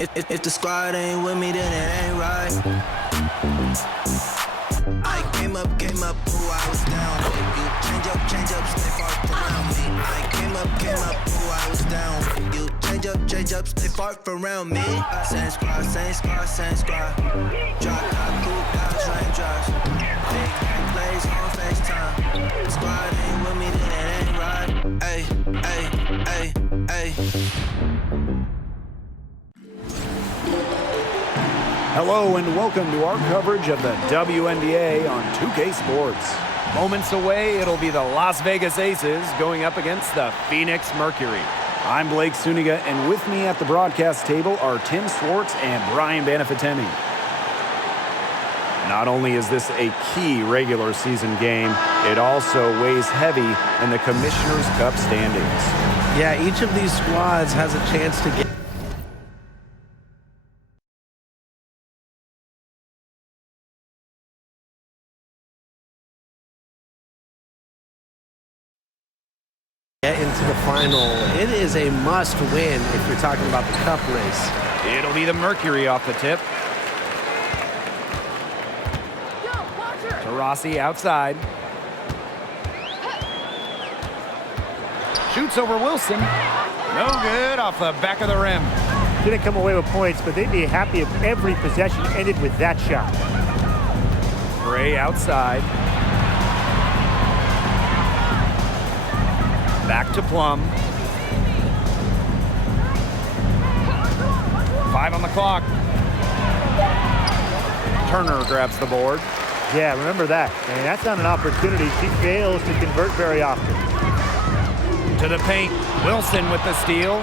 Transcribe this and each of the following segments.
If the squad ain't with me, then it ain't right. I came up, ooh, I was down. You change up, stay far around me. I came up, ooh, I was down. You change up, stay far around me. Same squad. Drop top, cool guys, raindrops. Big hang plays on FaceTime. Squad ain't with me, then it ain't right. Ay. Hello and welcome to our coverage of the WNBA on 2K Sports. Moments away, it'll be the Las Vegas Aces going up against the Phoenix Mercury. I'm Blake Suniga, and with me at the broadcast table are Tim Swartz and Brian Banafitemi. Not only is this a key regular season game, it also weighs heavy in the Commissioner's Cup standings. Yeah, each of these squads has a chance to get into the final. It is a must win if you're talking about the cup race. It'll be the Mercury off the tip. Taurasi outside. Shoots over Wilson. No good, off the back of the rim. Didn't come away with points, but they'd be happy if every possession ended with that shot. Gray outside. Back to Plum. 5 on the clock. Turner grabs the board. Yeah, remember that. And that's not an opportunity she fails to convert very often. To the paint. Wilson with the steal.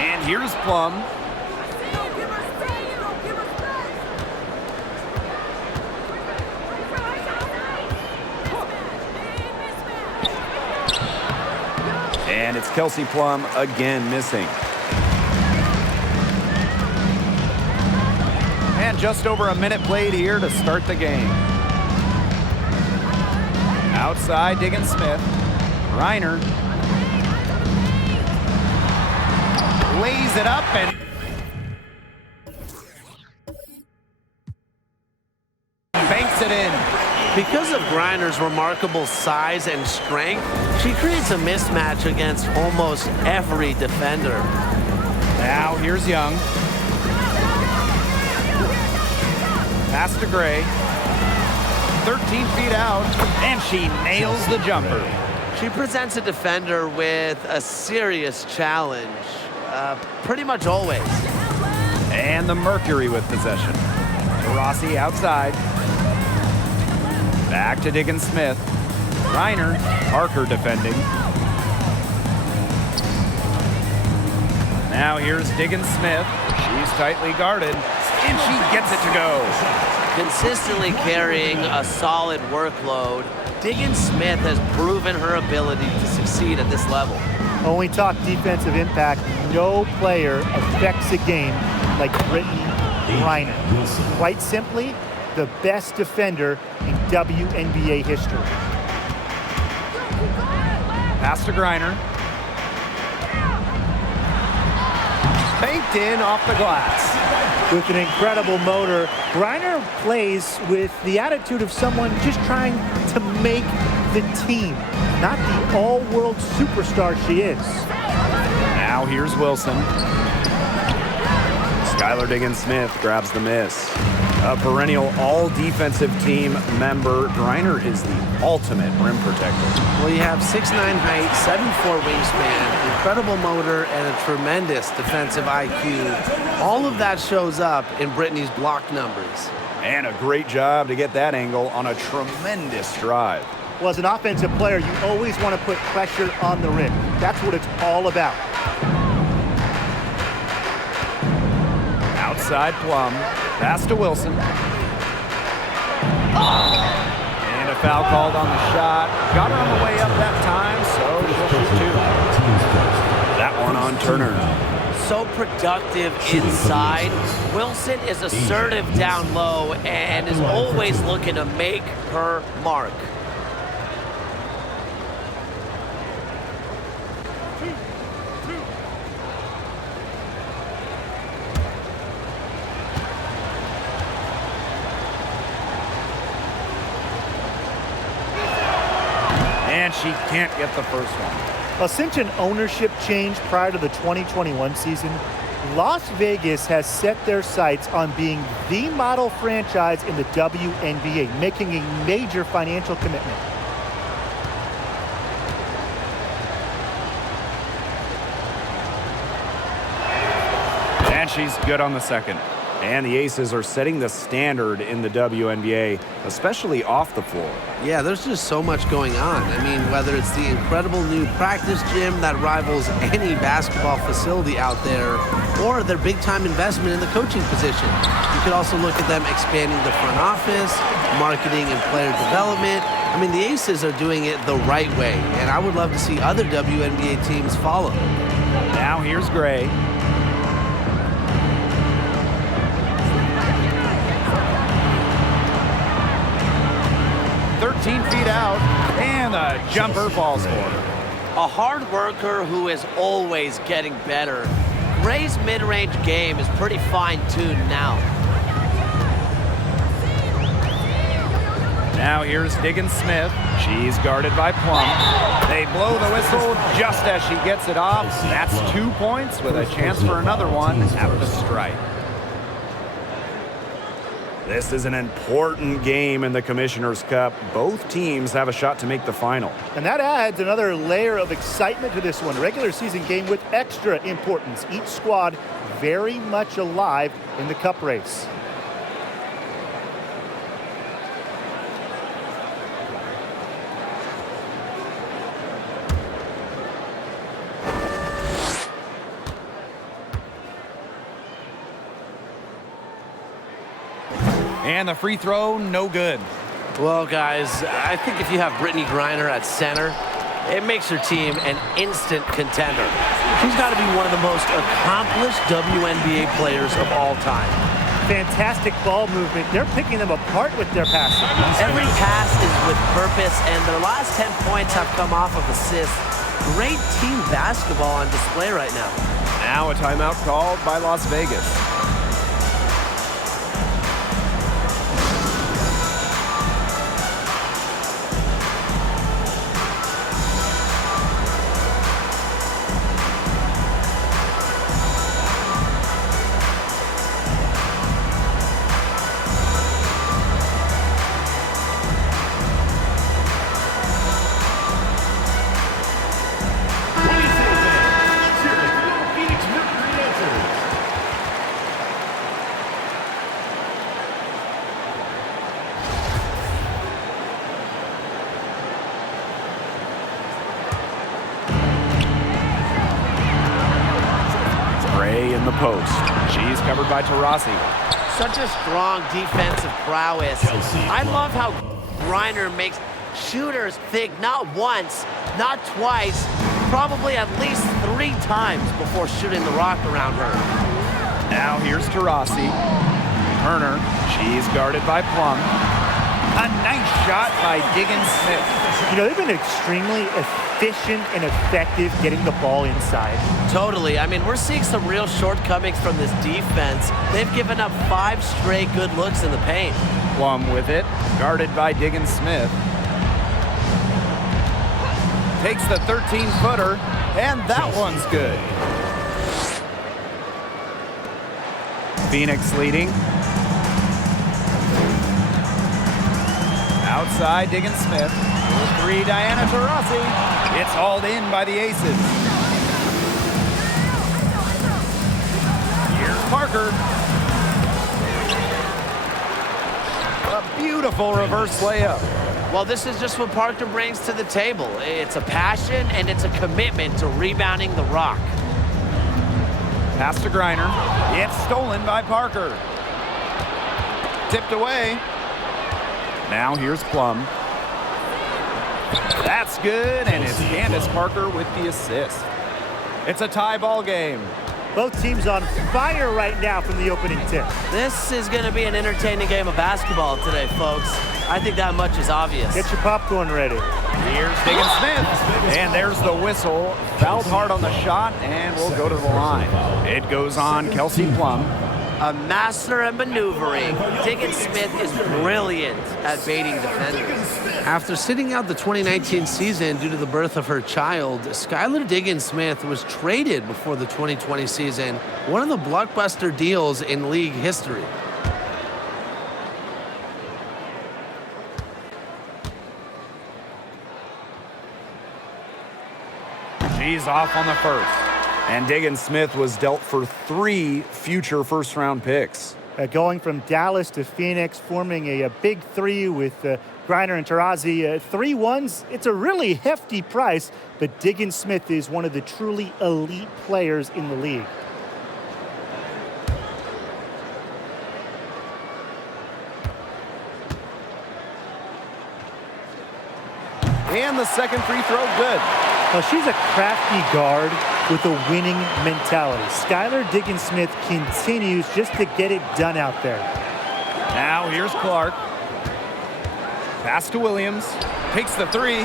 And here's Plum. And it's Kelsey Plum again missing. And just over a minute played here to start the game. Outside, Diggins Smith. Reiner lays it up and banks it in. Because of Griner's remarkable size and strength, she creates a mismatch against almost every defender. Now here's Young. Pass to Gray. 13 feet out, and she nails the jumper. She presents a defender with a serious challenge, pretty much always. And the Mercury with possession. Rossi outside. Back to Diggins Smith. Reiner, Parker defending. Now here's Diggins Smith. She's tightly guarded, and she gets it to go. Consistently carrying a solid workload, Diggins Smith has proven her ability to succeed at this level. When we talk defensive impact, no player affects a game like Brittany Griner. Quite simply, the best defender in WNBA history. Pass to Griner. Banked in off the glass. With an incredible motor, Griner plays with the attitude of someone just trying to make the team, not the all-world superstar she is. Now here's Wilson. Skylar Diggins Smith grabs the miss. A perennial all-defensive team member, Griner is the ultimate rim protector. Well, you have 6'9" height, 7'4" wingspan, incredible motor, and a tremendous defensive IQ. All of that shows up in Brittany's block numbers. And a great job to get that angle on a tremendous drive. Well, as an offensive player, you always want to put pressure on the rim. That's what it's all about. Outside Plum. Pass to Wilson. And a foul called on the shot. Got her on the way up that time, so she'll shoot two. That one on Turner. So productive inside. Wilson is assertive down low and is always looking to make her mark. And she can't get the first one. Well, since an ownership change prior to the 2021 season, Las Vegas has set their sights on being the model franchise in the WNBA, making a major financial commitment. And she's good on the second. And the Aces are setting the standard in the WNBA, especially off the floor. Yeah, there's just so much going on. I mean, whether it's the incredible new practice gym that rivals any basketball facility out there, or their big-time investment in the coaching position. You could also look at them expanding the front office, marketing and player development. I mean, the Aces are doing it the right way, and I would love to see other WNBA teams follow. Now here's Gray. Feet out, and the jumper falls for her. A hard worker who is always getting better. Gray's mid-range game is pretty fine-tuned now. Now here's Diggins Smith. She's guarded by Plum. They blow the whistle just as she gets it off. That's 2 points with a chance for another one at the stripe. This is an important game in the Commissioner's Cup. Both teams have a shot to make the final. And that adds another layer of excitement to this one. Regular season game with extra importance. Each squad very much alive in the cup race. And the free throw, no good. Well, guys, I think if you have Brittany Griner at center, it makes her team an instant contender. She's got to be one of the most accomplished WNBA players of all time. Fantastic ball movement. They're picking them apart with their passing. Every pass is with purpose, and their last 10 points have come off of assists. Great team basketball on display right now. Now a timeout called by Las Vegas. In the post. She's covered by Taurasi. Such a strong defensive prowess. I love how Griner makes shooters think not once, not twice, probably at least 3 times before shooting the rock around her. Now here's Taurasi. Turner, she's guarded by Plum. A nice shot by Diggins Smith. You know, they've been extremely efficient and effective getting the ball inside. Totally. I mean, we're seeing some real shortcomings from this defense. They've given up 5 straight good looks in the paint. Plum with it, guarded by Diggins Smith. Takes the 13-footer, and that one's good. Phoenix leading. Outside, Diggins Smith. 3, Diana Taurasi. It's hauled in by the Aces. Here's Parker. A beautiful reverse layup. Well, this is just what Parker brings to the table. It's a passion and it's a commitment to rebounding the rock. Pass to Griner. It's stolen by Parker. Tipped away. Now here's Plum. That's good, and it's Candace Parker with the assist. It's a tie ball game. Both teams on fire right now from the opening tip. This is going to be an entertaining game of basketball today, folks. I think that much is obvious. Get your popcorn ready. Here's Diggins Smith, and there's the whistle. Fouled hard on the shot, and we'll go to the line. It goes on Kelsey Plum. A master at maneuvering. Diggins Smith is brilliant at baiting defenders. After sitting out the 2019 season due to the birth of her child, Skylar Diggins Smith was traded before the 2020 season, one of the blockbuster deals in league history. She's off on the first. And Diggins Smith was dealt for 3 future first-round picks. Going from Dallas to Phoenix, forming a big 3 with Griner and Taurasi. 3 ones, it's a really hefty price, but Diggins Smith is one of the truly elite players in the league. And the second free throw, good. Well, she's a crafty guard with a winning mentality. Skylar Diggins Smith continues just to get it done out there. Now here's Clark. Pass to Williams. Takes the 3. They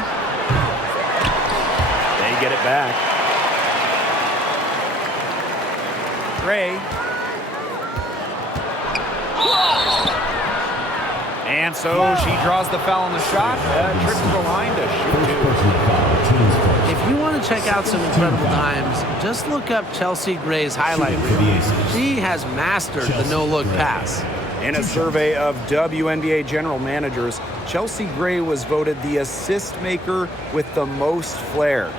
get it back. Gray. And so she draws the foul on the shot. Trips the line to shoot 2. If you want to check out some incredible dimes, just look up Chelsea Gray's highlight reel. She has mastered the no-look pass. In a survey of WNBA general managers, Chelsea Gray was voted the assist maker with the most flair.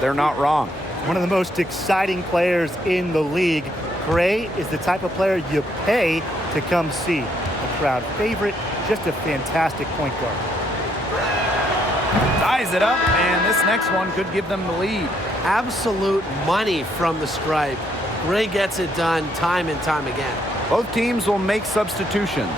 They're not wrong. One of the most exciting players in the league. Gray is the type of player you pay to come see. A crowd favorite, just a fantastic point guard. Ties it up, and this next one could give them the lead. Absolute money from the stripe. Gray gets it done time and time again. Both teams will make substitutions.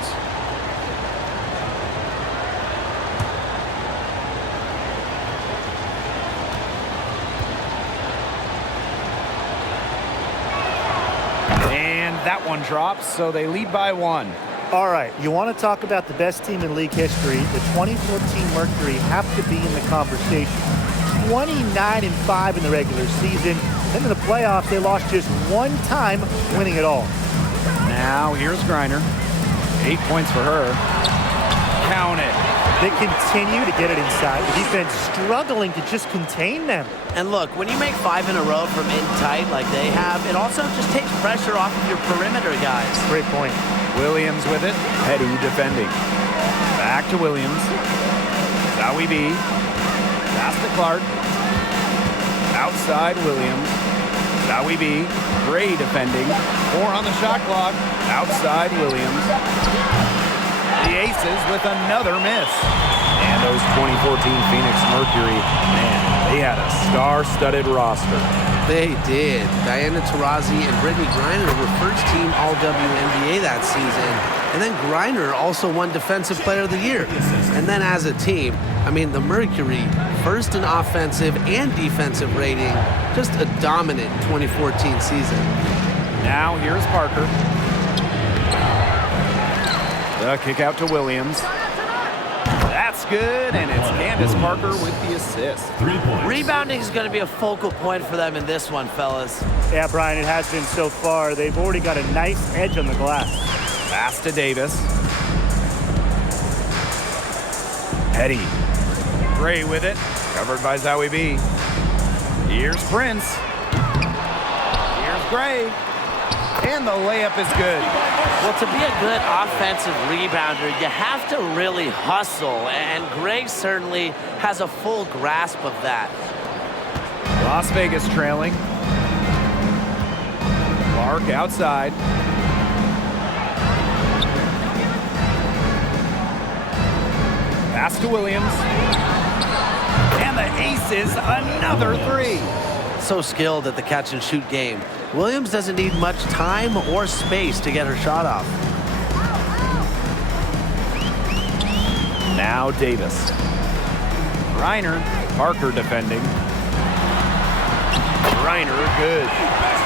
And that one drops, so they lead by 1. All right, you want to talk about the best team in league history. The 2014 Mercury have to be in the conversation. 29-5 in the regular season. Then in the playoffs, they lost just 1 time, winning it all. Now here's Griner. 8 points for her. Count it. They continue to get it inside. The defense struggling to just contain them. And look, when you make 5 in a row from in tight like they have, it also just takes pressure off of your perimeter guys. Great point. Williams with it. Petty defending. Back to Williams. Zowie B. Pass to Clark. Outside Williams. Zowie B. Gray defending. 4 on the shot clock. Outside Williams. The Aces with another miss. And those 2014 Phoenix Mercury, man, they had a star-studded roster. They did. Diana Taurasi and Brittany Griner were first-team All-WNBA that season. And then Griner also won Defensive Player of the Year. And then as a team, I mean, the Mercury, first in offensive and defensive rating, just a dominant 2014 season. Now here's Parker. The kick out to Williams. That's good, and it's Candace Parker with the assist. 3 points. Rebounding is going to be a focal point for them in this one, fellas. Yeah, Brian, it has been so far. They've already got a nice edge on the glass. Pass to Davis. Petty. Gray with it. Covered by Zowie B. Here's Prince. Here's Gray. And the layup is good. Well, to be a good offensive rebounder, you have to really hustle, and Gray certainly has a full grasp of that. Las Vegas trailing. Clark outside. Pass to Williams. And the Aces, another 3. So skilled at the catch-and-shoot game. Williams doesn't need much time or space to get her shot off. Now Davis. Griner, Parker defending. Griner, good.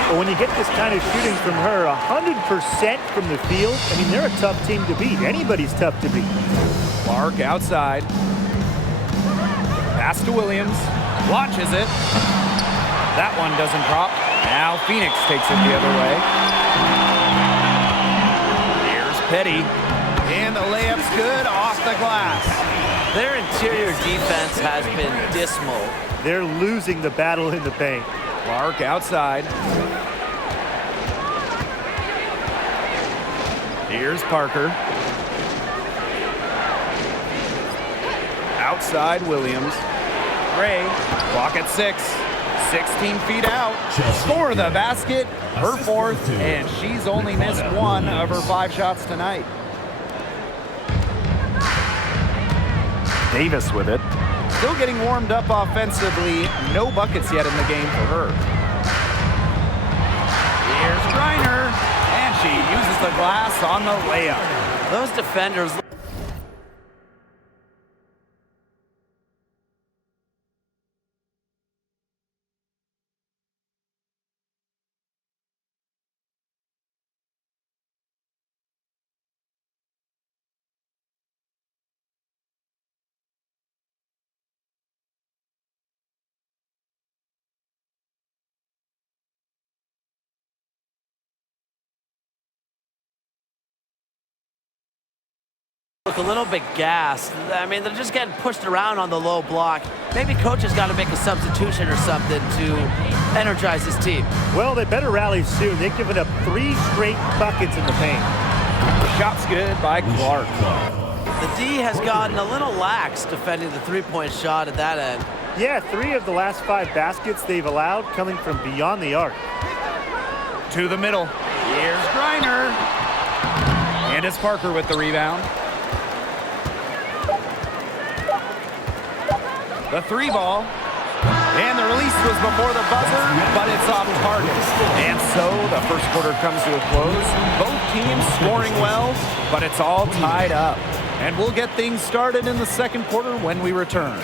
But when you get this kind of shooting from her, 100% from the field, I mean, they're a tough team to beat. Anybody's tough to beat. Clark outside. Pass to Williams. Launches it. That one doesn't drop. Now Phoenix takes it the other way. Petty. And the layup's good off the glass. Their interior defense has been dismal. They're losing the battle in the paint. Clark outside. Here's Parker. Outside Williams. Gray, clock at 6. 16 feet out. Score the basket, her fourth, and she's only missed 1 of her 5 shots tonight. Davis with it. Still getting warmed up offensively. No buckets yet in the game for her. Here's Griner, and she uses the glass on the layup. Those defenders. Look a little bit gassed. I mean, they're just getting pushed around on the low block. Maybe coach has got to make a substitution or something to energize his team. Well, they better rally soon. They've given up 3 straight buckets in the paint. Shot's good by Clark. The D has gotten a little lax defending the three-point shot at that end. Yeah, 3 of the last 5 baskets they've allowed coming from beyond the arc. To the middle. Here's Griner. And it's Parker with the rebound. The 3 ball. And the release was before the buzzer, but it's off target. And so the first quarter comes to a close. Both teams scoring well, but it's all tied up. And we'll get things started in the second quarter when we return.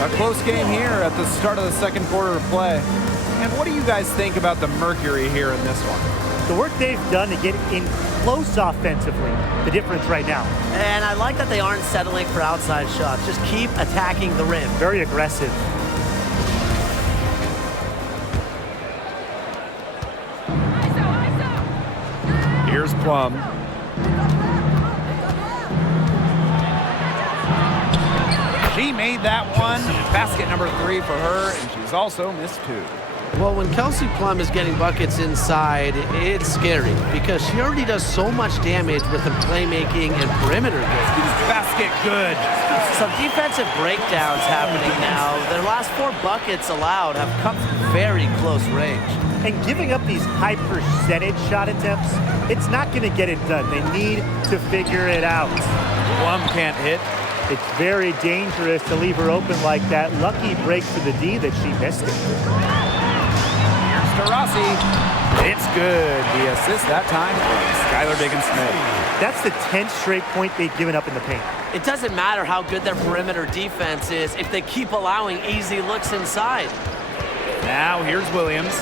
A close game here at the start of the second quarter of play. And what do you guys think about the Mercury here in this one? The work they've done to get in close offensively, the difference right now. And I like that they aren't settling for outside shots. Just keep attacking the rim. Very aggressive. Here's Plum. She made that one. Basket number 3 for her, and she's also missed 2. Well, when Kelsey Plum is getting buckets inside, it's scary because she already does so much damage with her playmaking and perimeter game. Basket good. Some defensive breakdowns happening now. Their last 4 buckets allowed have come from very close range. And giving up these high percentage shot attempts, it's not going to get it done. They need to figure it out. Plum can't hit. It's very dangerous to leave her open like that. Lucky break for the D that she missed it. Here's to Rossi. It's good. The assist that time from Skylar Diggins-Smith. That's the 10th straight point they've given up in the paint. It doesn't matter how good their perimeter defense is if they keep allowing easy looks inside. Now here's Williams.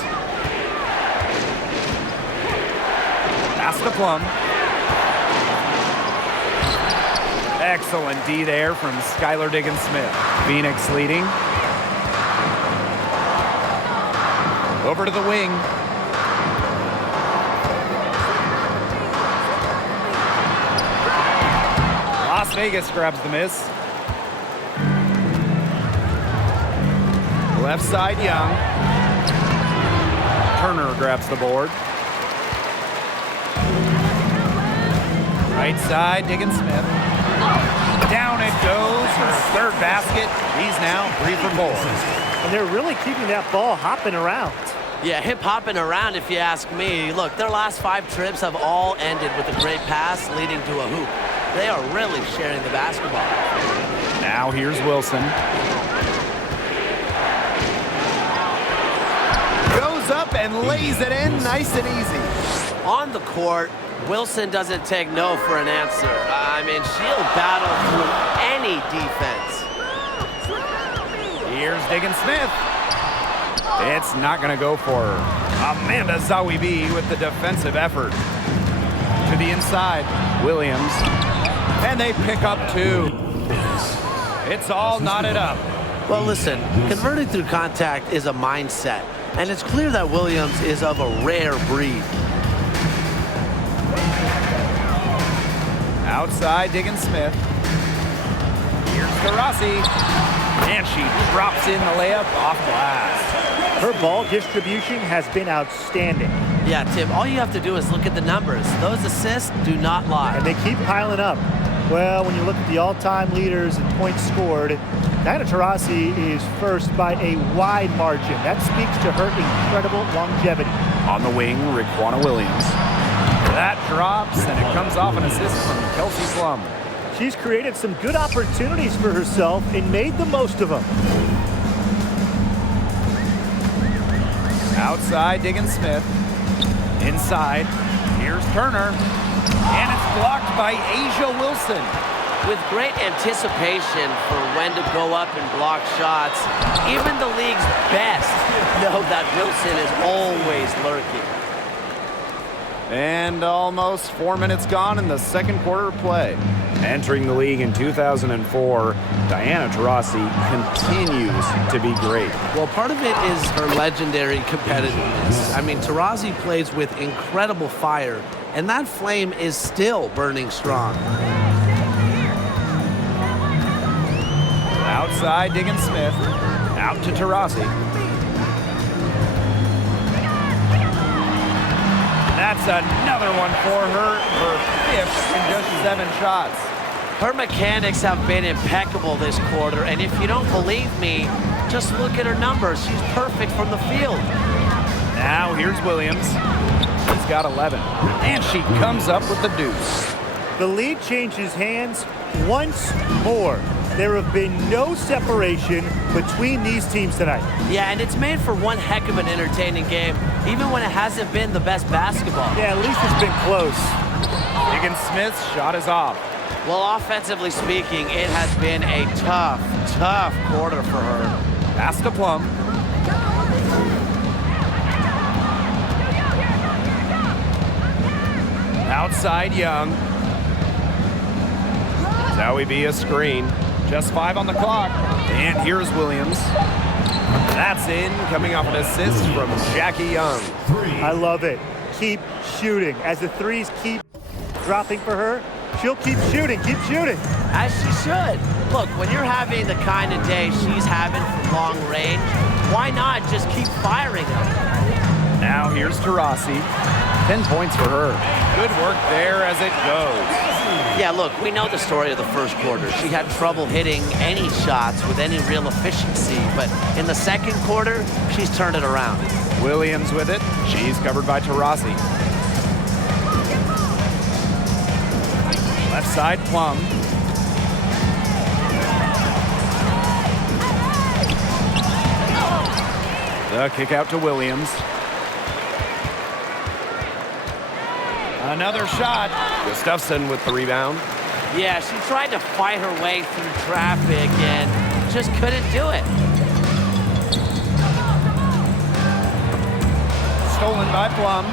Pass to Plum. Excellent D there from Skylar Diggins-Smith. Phoenix leading. Over to the wing. Las Vegas grabs the miss. Left side, Young. Turner grabs the board. Right side, Diggins-Smith. Down it goes. Her 3rd basket. He's now 3 for 4. And they're really keeping that ball hopping around. Yeah, hip-hopping around if you ask me. Look, their last 5 trips have all ended with a great pass leading to a hoop. They are really sharing the basketball. Now here's Wilson. Goes up and lays it in nice and easy. On the court, Wilson doesn't take no for an answer. I mean, she'll battle through any defense. Here's Diggins-Smith. It's not going to go for her. Amanda Zawibi with the defensive effort. To the inside, Williams. And they pick up 2. It's all knotted up. Well, listen, converting through contact is a mindset, and it's clear that Williams is of a rare breed. Outside, Diggins-Smith. Here's to Rossi. And she drops in the layup off glass. Her ball distribution has been outstanding. Yeah, Tim, all you have to do is look at the numbers. Those assists do not lie. And they keep piling up. Well, when you look at the all-time leaders and points scored, Diana Taurasi is first by a wide margin. That speaks to her incredible longevity. On the wing, Raquana Williams. That drops, and it comes off an assist from Kelsey Plum. She's created some good opportunities for herself and made the most of them. Outside, Diggins-Smith. Inside, here's Turner. And it's blocked by Asia Wilson. With great anticipation for when to go up and block shots, even the league's best know that Wilson is always lurking. And almost 4 minutes gone in the second quarter of play. Entering the league in 2004, Diana Taurasi continues to be great. Well, part of it is her legendary competitiveness. I mean, Taurasi plays with incredible fire, and that flame is still burning strong. Outside, Diggins-Smith. Out to Taurasi. That's another one for her 5th in just 7 shots. Her mechanics have been impeccable this quarter, and if you don't believe me, just look at her numbers. She's perfect from the field. Now here's Williams. He's got 11. And she comes up with the deuce. The lead changes hands once more. There have been no separation between these teams tonight. Yeah, and it's made for one heck of an entertaining game, even when it hasn't been the best basketball. Yeah, at least it's been close. Diggins-Smith's shot is off. Well, offensively speaking, it has been a tough quarter for her. Pass to Plum. Outside Young. Zoe be a screen. Just 5 on the clock. And here's Williams. That's in, coming off an assist from Jackie Young. I love it. Keep shooting. As the threes keep dropping for her, she'll keep shooting. Keep shooting. As she should. Look, when you're having the kind of day she's having from long range, why not just keep firing them? Now here's Taurasi. 10 points for her. Good work there as it goes. Yeah, look, we know the story of the first quarter. She had trouble hitting any shots with any real efficiency, but in the second quarter, she's turned it around. Williams with it. She's covered by Taurasi. Left side, Plum. The kick out to Williams. Another shot. Gustafson with the rebound. Yeah, she tried to fight her way through traffic and just couldn't do it. Stolen by Plum.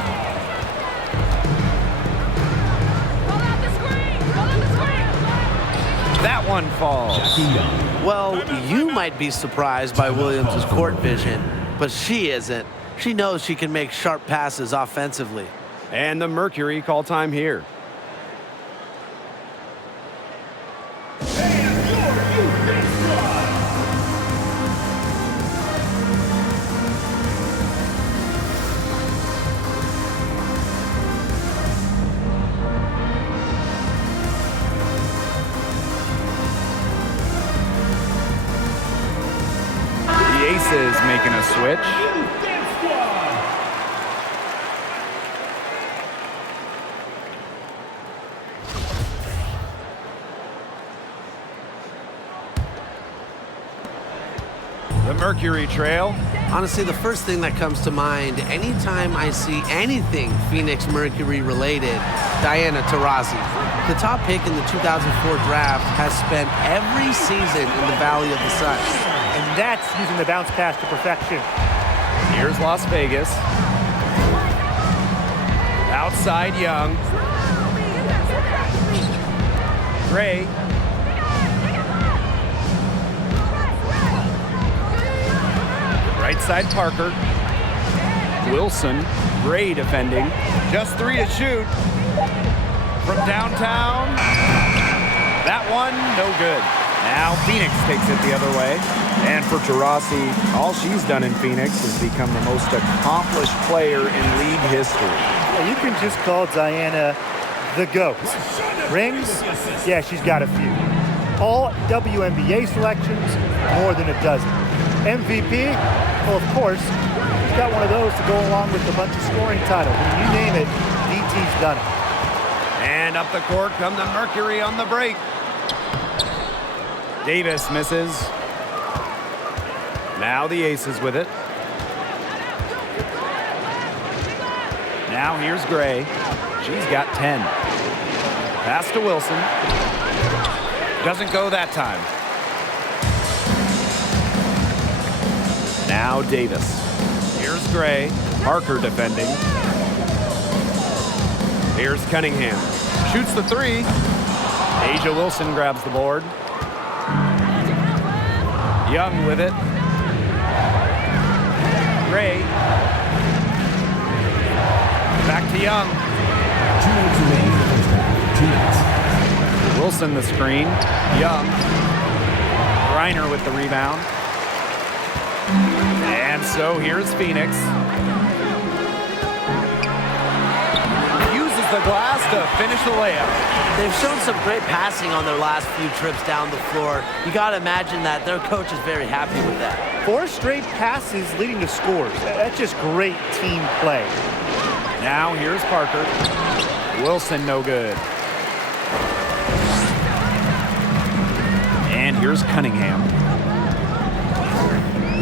That one falls. Well, you might be surprised by Williams' court vision, but she isn't. She knows she can make sharp passes offensively. And the Mercury call time here. The Aces making a switch. The Mercury trail. Honestly, the first thing that comes to mind anytime I see anything Phoenix Mercury related, Diana Taurasi. The top pick in the 2004 draft has spent every season in the Valley of the Sun. And that's using the bounce pass to perfection. Here's Las Vegas. Outside Young. Gray. Right side Parker. Wilson. Gray defending. Just 3 to shoot. From downtown. That one, no good. Now Phoenix takes it the other way. And for Taurasi, all she's done in Phoenix is become the most accomplished player in league history. Yeah, you can just call Diana the GOAT. Rings? Yeah, she's got a few. All WNBA selections, more than a dozen. MVP? Well, of course, she's got one of those to go along with a bunch of scoring titles. I mean, you name it, DT's done it. And up the court come the Mercury on the break. Davis misses. Now the Aces with it. Now here's Gray. She's got 10. Pass to Wilson. Doesn't go that time. Now Davis. Here's Gray. Parker defending. Here's Cunningham. Shoots the 3. Asia Wilson grabs the board. Young with it. Gray. Back to Young. Wilson the screen. Young. Reiner with the rebound. And so here's Phoenix. Uses the glass to finish the layup. They've shown some great passing on their last few trips down the floor. You got to imagine that their coach is very happy with that. 4 straight passes leading to scores. That's just great team play. Now here's Parker. Wilson no good. And here's Cunningham.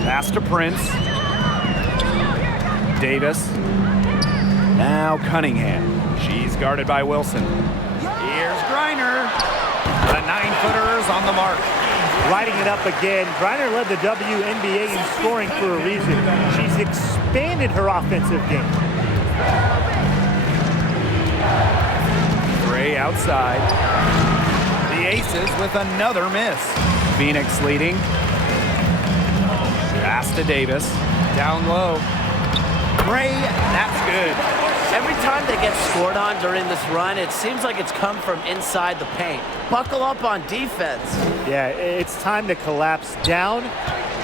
Pass to Prince. Davis. Now Cunningham. She's guarded by Wilson. Here's Griner. 9-footers on the mark. Lighting it up again. Griner led the WNBA in scoring for a reason. She's expanded her offensive game. Gray outside. The Aces with another miss. Phoenix leading. Pass to Davis. Down low. Gray, that's good. Every time they get scored on during this run, it seems like it's come from inside the paint. Buckle up on defense. Yeah, it's time to collapse down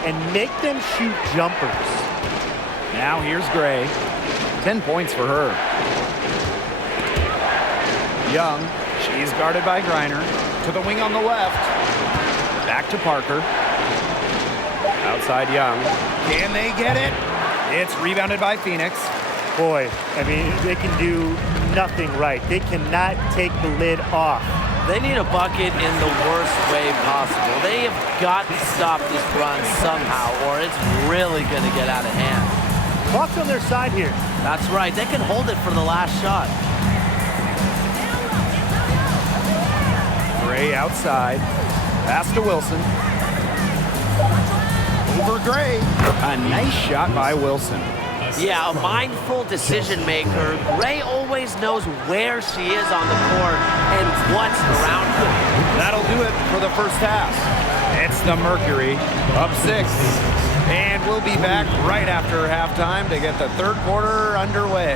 and make them shoot jumpers. Now here's Gray. 10 points for her. Young, she's guarded by Griner. To the wing on the left. Back to Parker. Outside Young. Can they get it? It's rebounded by Phoenix. Boy, I mean, they can do nothing right. They cannot take the lid off. They need a bucket in the worst way possible. They have got to stop this run somehow, or it's really going to get out of hand. Clock's on their side here. That's right. They can hold it for the last shot. Gray outside. Pass to Wilson. Over Gray. A nice shot by Wilson. Yeah, a mindful decision maker. Gray always knows where she is on the court and what's around her. That'll do it for the first half. It's the Mercury, up 6. And we'll be back right after halftime to get the third quarter underway.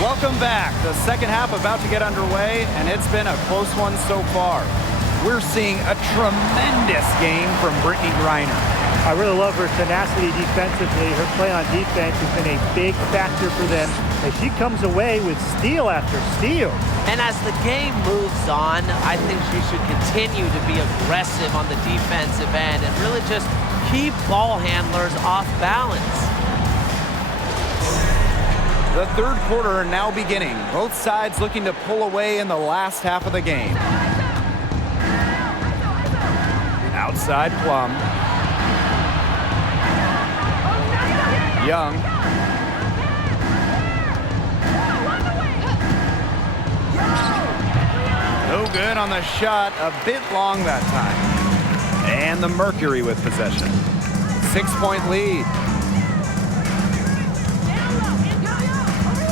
Welcome back. The second half about to get underway, and it's been a close one so far. We're seeing a tremendous game from Brittany Griner. I really love her tenacity defensively. Her play on defense has been a big factor for them as she comes away with steal after steal. And as the game moves on, I think she should continue to be aggressive on the defensive end and really just keep ball handlers off balance. The third quarter now beginning. Both sides looking to pull away in the last half of the game. Outside Plum. Young. No good on the shot. A bit long that time. And the Mercury with possession. 6-point lead.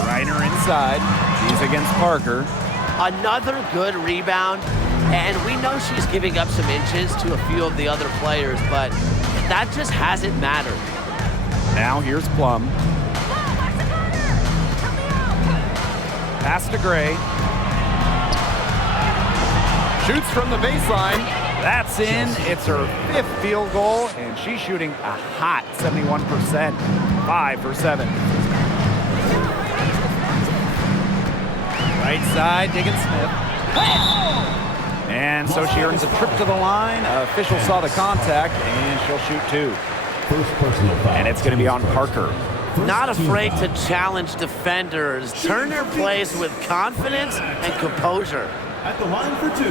Griner inside. She's against Parker. Another good rebound, and we know she's giving up some inches to a few of the other players, but that just hasn't mattered. Now here's Plum. Pass to Gray. Shoots from the baseline. That's in. It's her 5th field goal, and she's shooting a hot 71%. 5 for 7. Right side, Diggins-Smith. And so she earns a trip to the line. Official saw the contact, and she'll shoot 2. And it's going to be on Parker. Not afraid to challenge defenders. Turner plays with confidence and composure. At the line for 2.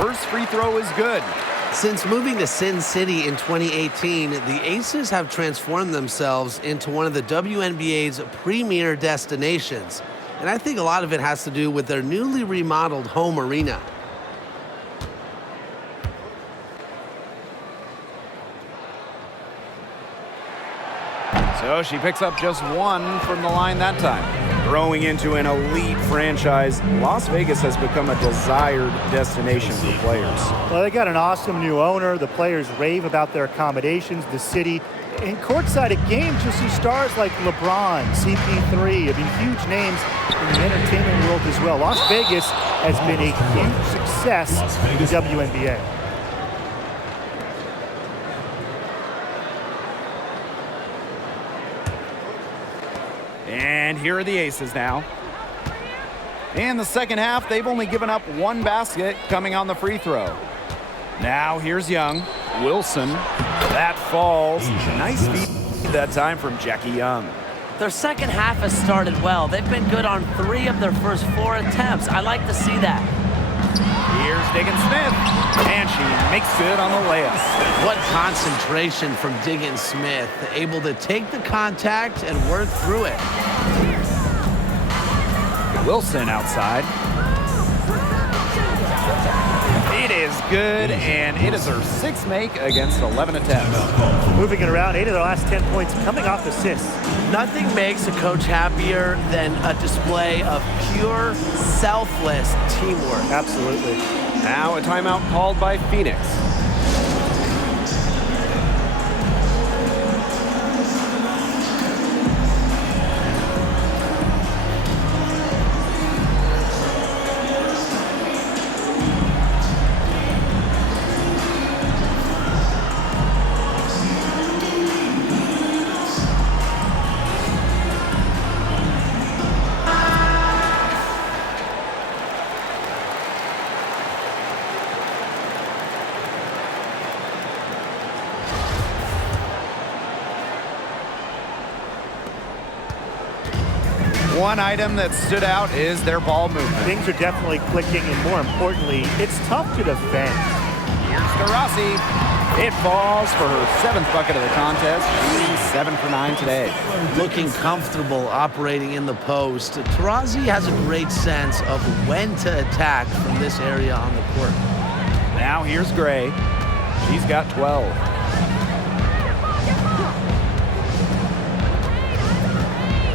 First free throw is good. Since moving to Sin City in 2018, the Aces have transformed themselves into one of the WNBA's premier destinations. And I think a lot of it has to do with their newly remodeled home arena. So she picks up just 1 from the line that time. Growing into an elite franchise, Las Vegas has become a desired destination for players. Well, they got an awesome new owner. The players rave about their accommodations, the city. And courtside at games, you'll see stars like LeBron, CP3, huge names in the entertainment world as well. Las Vegas has been a huge success in the WNBA. And here are the Aces now. In the second half, they've only given up 1 basket coming on the free throw. Now here's Young. Wilson. That falls. Nice feed that time from Jackie Young. Their second half has started well. They've been good on 3 of their first 4 attempts. I like to see that. Here's Diggins-Smith. And she makes good on the layup. What concentration from Diggins-Smith, able to take the contact and work through it. Wilson outside. It is good, and it is her 6th make against 11 attempts. Moving it around, 8 of their last 10 points coming off assists. Nothing makes a coach happier than a display of pure, selfless teamwork. Absolutely. Now a timeout called by Phoenix. One item that stood out is their ball movement. Things are definitely clicking, and more importantly, it's tough to defend. Here's Taurasi. It falls for her 7th bucket of the contest. She's 7 for 9 today. Looking comfortable operating in the post. Taurasi has a great sense of when to attack from this area on the court. Now here's Gray. She's got 12.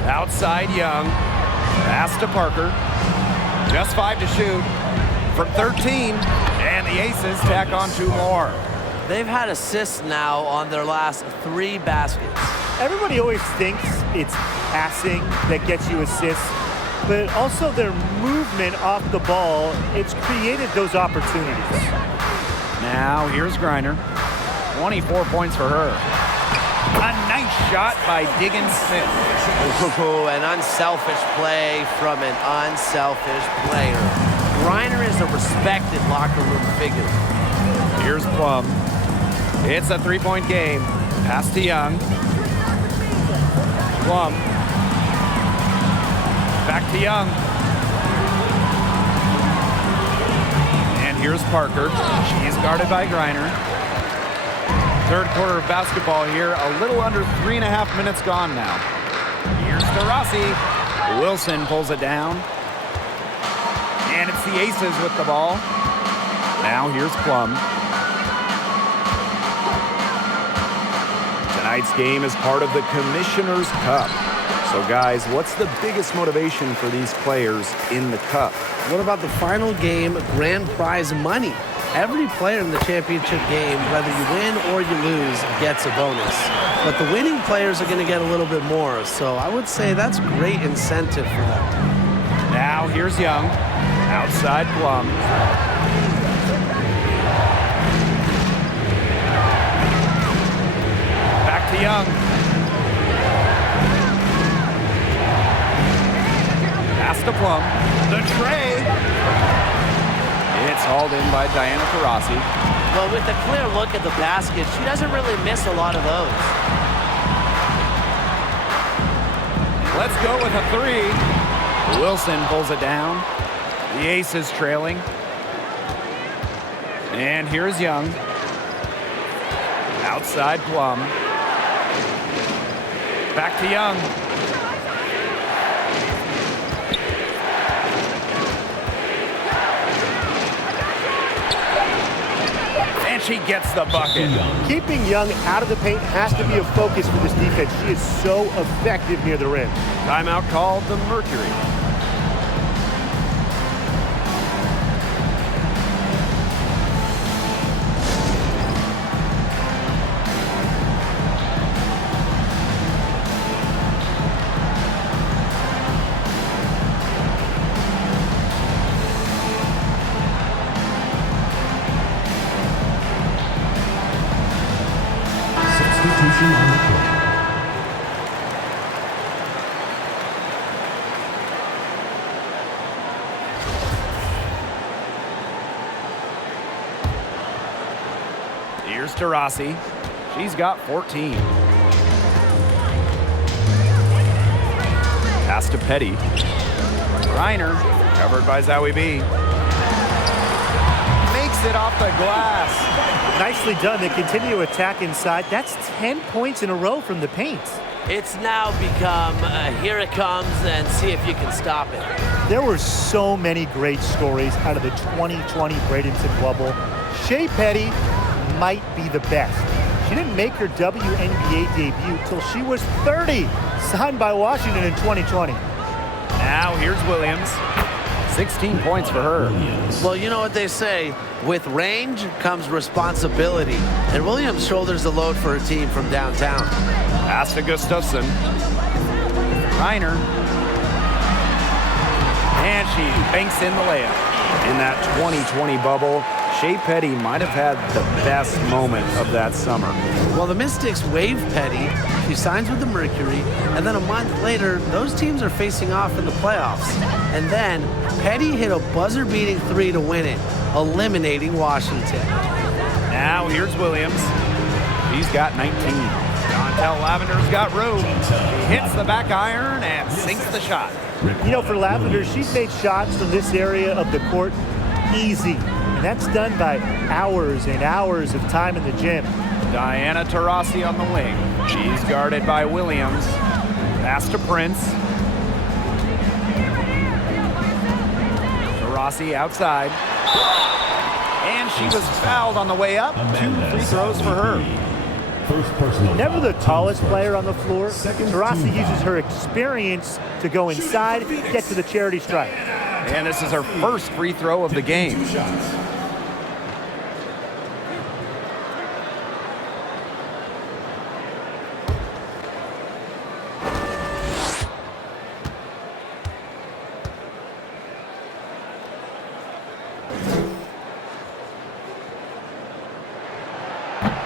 Outside Young. Pass to Parker. Just 5 to shoot from 13. And the Aces tack on 2 more. They've had assists now on their last 3 baskets. Everybody always thinks it's passing that gets you assists, but also their movement off the ball, it's created those opportunities. Now here's Griner. 24 points for her. A nice shot by Diggins Smith. Ooh, an unselfish play from an unselfish player. Griner is a respected locker room figure. Here's Plum. It's a 3-point game. Pass to Young. Plum. Back to Young. And here's Parker. She's guarded by Griner. Third quarter of basketball here. A little under 3.5 minutes gone now. Here's to Rossi. Wilson pulls it down. And it's the Aces with the ball. Now here's Plum. Tonight's game is part of the Commissioner's Cup. So guys, what's the biggest motivation for these players in the Cup? What about the final game, grand prize money? Every player in the championship game, whether you win or you lose, gets a bonus. But the winning players are going to get a little bit more. So I would say that's great incentive for them. Now here's Young. Outside Plum. Back to Young. Pass to Plum. The tray. It's hauled in by Diana Taurasi. Well, with a clear look at the basket, she doesn't really miss a lot of those. Let's go with a 3. Wilson pulls it down. The Aces trailing. And here's Young. Outside Plum. Back to Young. And she gets the bucket. Keeping Young out of the paint has to be a focus for this defense. She is so effective near the rim. Timeout called the Mercury. Here's to Rossi. She's got 14. Pass to Petty. Griner, covered by Zowie B. Makes it off the glass. Nicely done. They continue to attack inside. That's 10 points in a row from the paint. It's now become, here it comes, and see if you can stop it. There were so many great stories out of the 2020 Bradenton bubble. Shea Petty might be the best. She didn't make her WNBA debut till she was 30, signed by Washington in 2020. Now here's Williams. 16 points for her. Well, you know what they say, with range comes responsibility, and Williams shoulders the load for her team from downtown. Pass to Gustafson. Griner. And she banks in the layup. In that 2020 bubble, Shea Petty might have had the best moment of that summer. Well, the Mystics waive Petty. She signs with the Mercury, and then a month later, those teams are facing off in the playoffs. And then Petty hit a buzzer-beating 3 to win it, eliminating Washington. Now here's Williams. He's got 19. Dontel Lavender's got room. He hits the back iron and sinks the shot. You know, for Lavender, she's made shots from this area of the court easy. And that's done by hours and hours of time in the gym. Diana Taurasi on the wing. She's guarded by Williams. Pass to Prince. Taurasi outside. And she was fouled on the way up. 2 free throws for her. Never the tallest player on the floor, Taurasi uses her experience to go inside, get to the charity stripe. And this is her first free throw of the game.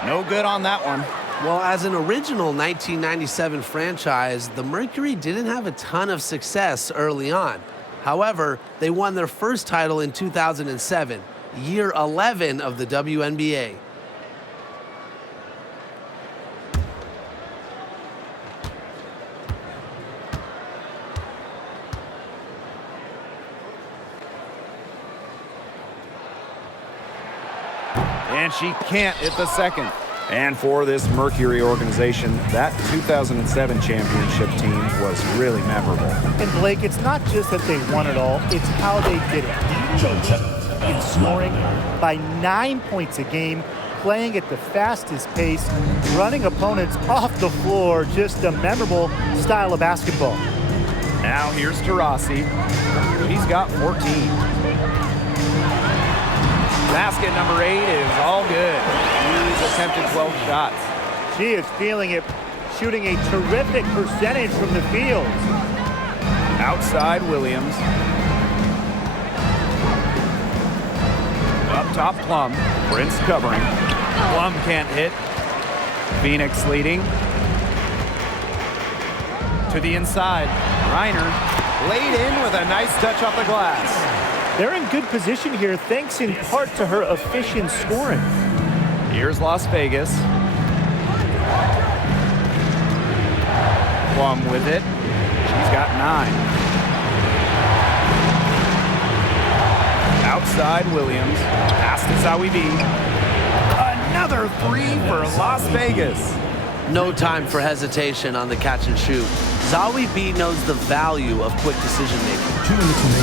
No good on that one. Well, as an original 1997 franchise, the Mercury didn't have a ton of success early on. However, they won their first title in 2007, year 11 of the WNBA. And she can't hit the second. And for this Mercury organization, that 2007 championship team was really memorable. And Blake, it's not just that they won it all, it's how they did it. In scoring by 9 points a game, playing at the fastest pace, running opponents off the floor, just a memorable style of basketball. Now here's Taurasi. He's got 14. Basket number 8 is all good. He's attempted 12 shots. She is feeling it, shooting a terrific percentage from the field. Outside Williams. Up top Plum. Prince covering. Plum can't hit. Phoenix leading. To the inside. Reiner laid in with a nice touch off the glass. They're in good position here, thanks in part to her efficient scoring. Here's Las Vegas. Plum with it. She's got 9. Outside Williams. Pass to Zawi B. Another 3 for Las Vegas. No time for hesitation on the catch and shoot. Zawi B knows the value of quick decision making.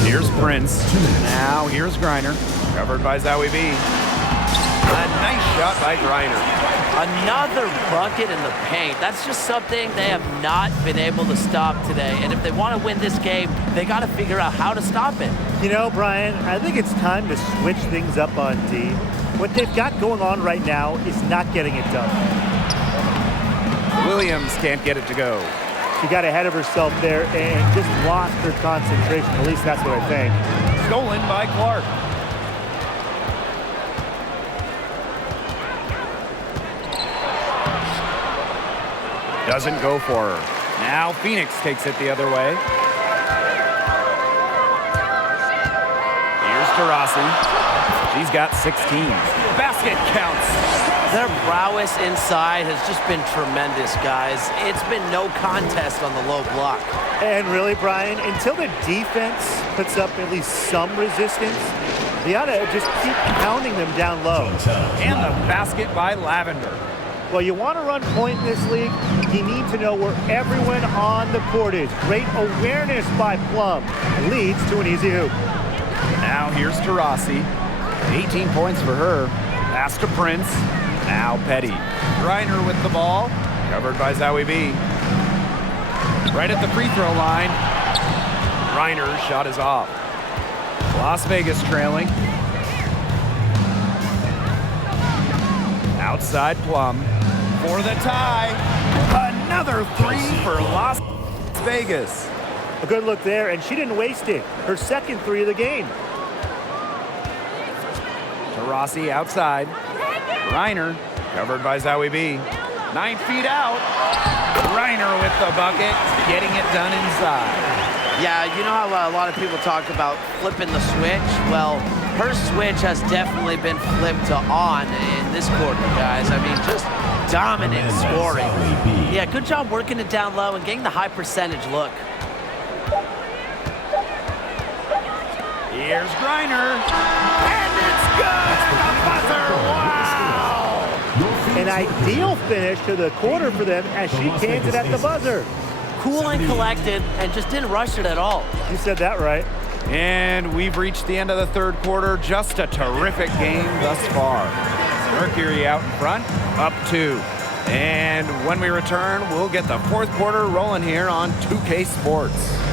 Here's Prince. Now here's Griner. Covered by Zawi B. A nice shot by Griner. Another bucket in the paint. That's just something they have not been able to stop today. And if they want to win this game, they got to figure out how to stop it. You know, Brian, I think it's time to switch things up on D. What they've got going on right now is not getting it done. Williams can't get it to go. She got ahead of herself there and just lost her concentration. At least that's what I think. Stolen by Clark. Doesn't go for her. Now Phoenix takes it the other way. Here's Taurasi. She's got 16. Basket counts. Their prowess inside has just been tremendous, guys. It's been no contest on the low block. And really, Brian, until the defense puts up at least some resistance, they ought to just keep pounding them down low. And the basket by Lavender. Well, you want to run point in this league, you need to know where everyone on the court is. Great awareness by Plum. Leads to an easy hoop. Now here's Taurasi. 18 points for her. Pass to Prince. Now Petty. Griner with the ball. Covered by Zawi B. Right at the free throw line. Griner's shot is off. Las Vegas trailing. Outside Plum for the tie. Another 3 for Las Vegas. A good look there, and she didn't waste it. Her second 3 of the game. Taurasi outside. Reiner, covered by Zawi B. 9 feet out. Reiner with the bucket, getting it done inside. Yeah, you know how a lot of people talk about flipping the switch? Well, her switch has definitely been flipped to on in this quarter, guys. I mean, just dominant scoring. Yeah, good job working it down low and getting the high percentage look. Here's Griner. And it's good! The buzzer! Wow! An ideal finish to the quarter for them as she cans it at the buzzer. Cool and collected and just didn't rush it at all. You said that right. And we've reached the end of the third quarter. Just a terrific game thus far. Mercury out in front, up 2. And when we return, we'll get the fourth quarter rolling here on 2K Sports.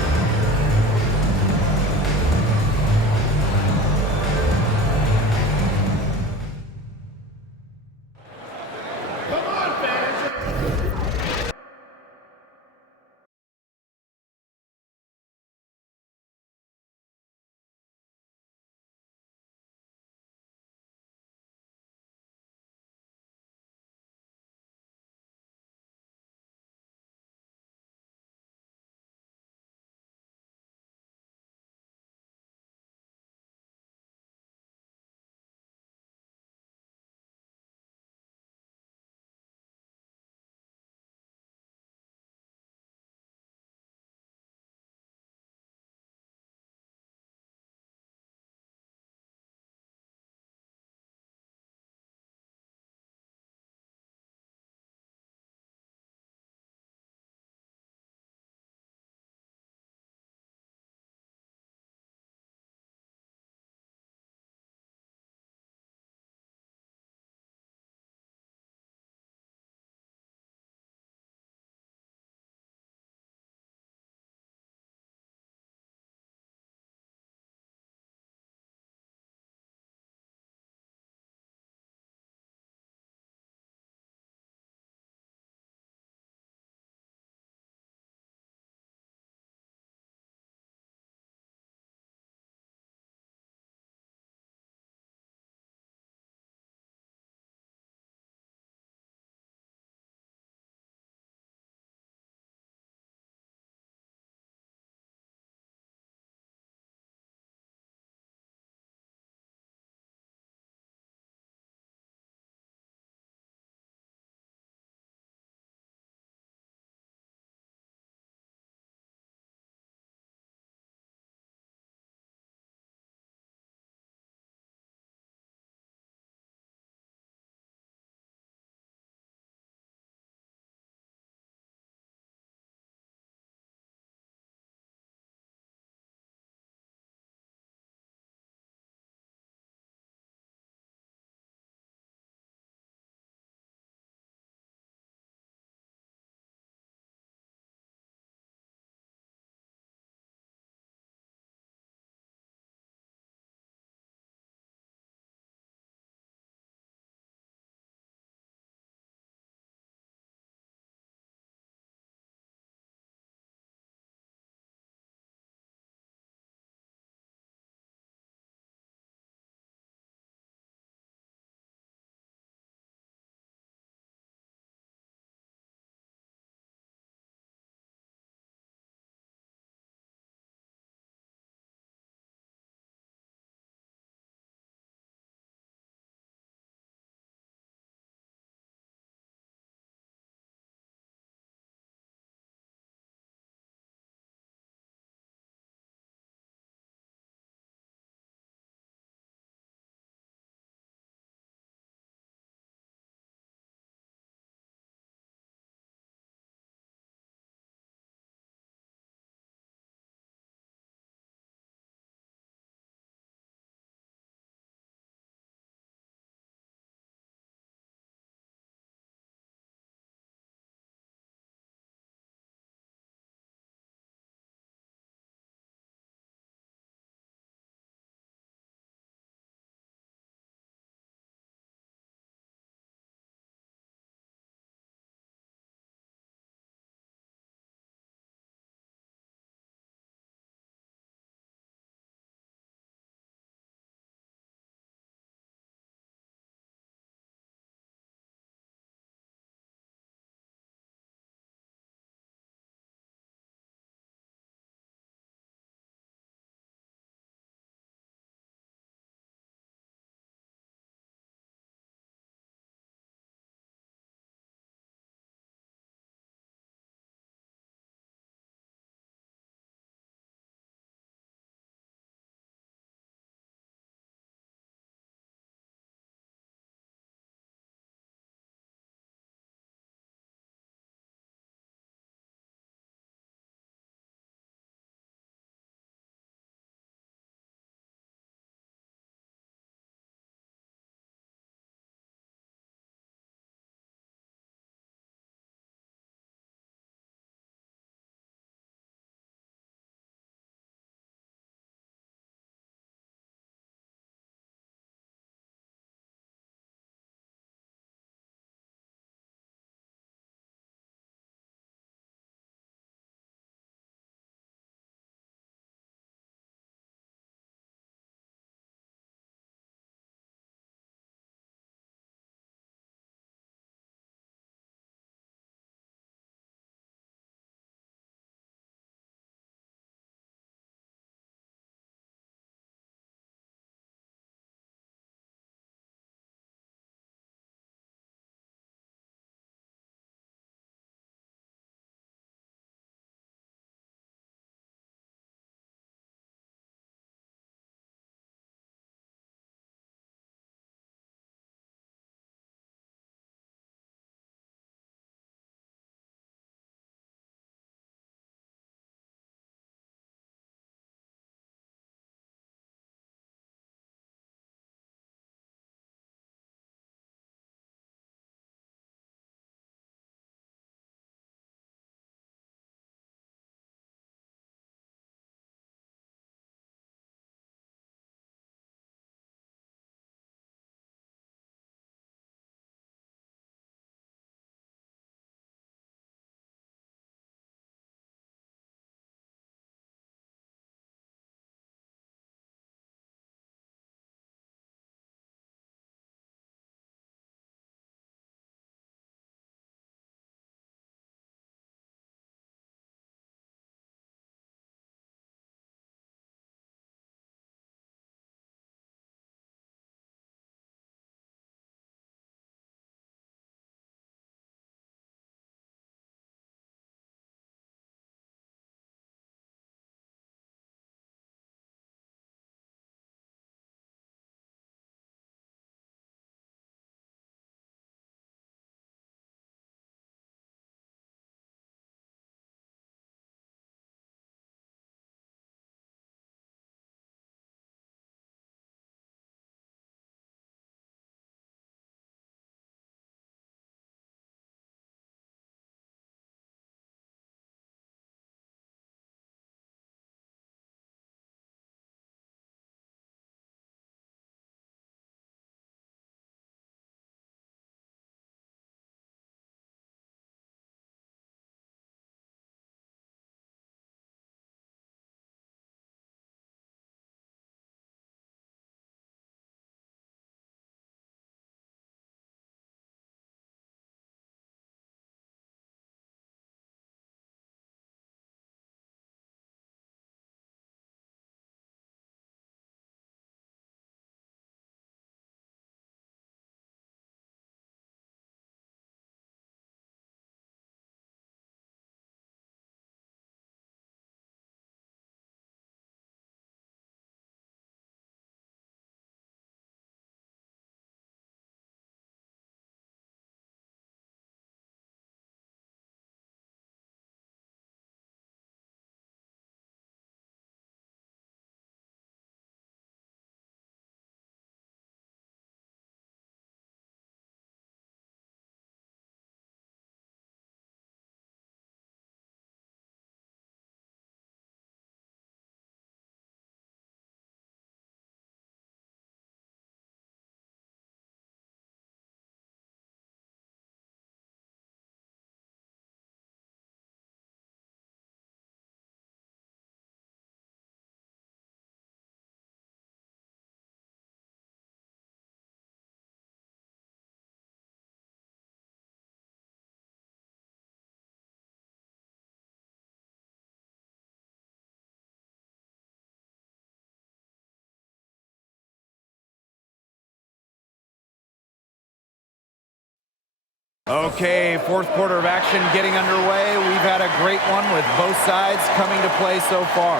Okay, fourth quarter of action getting underway. We've had a great one with both sides coming to play so far.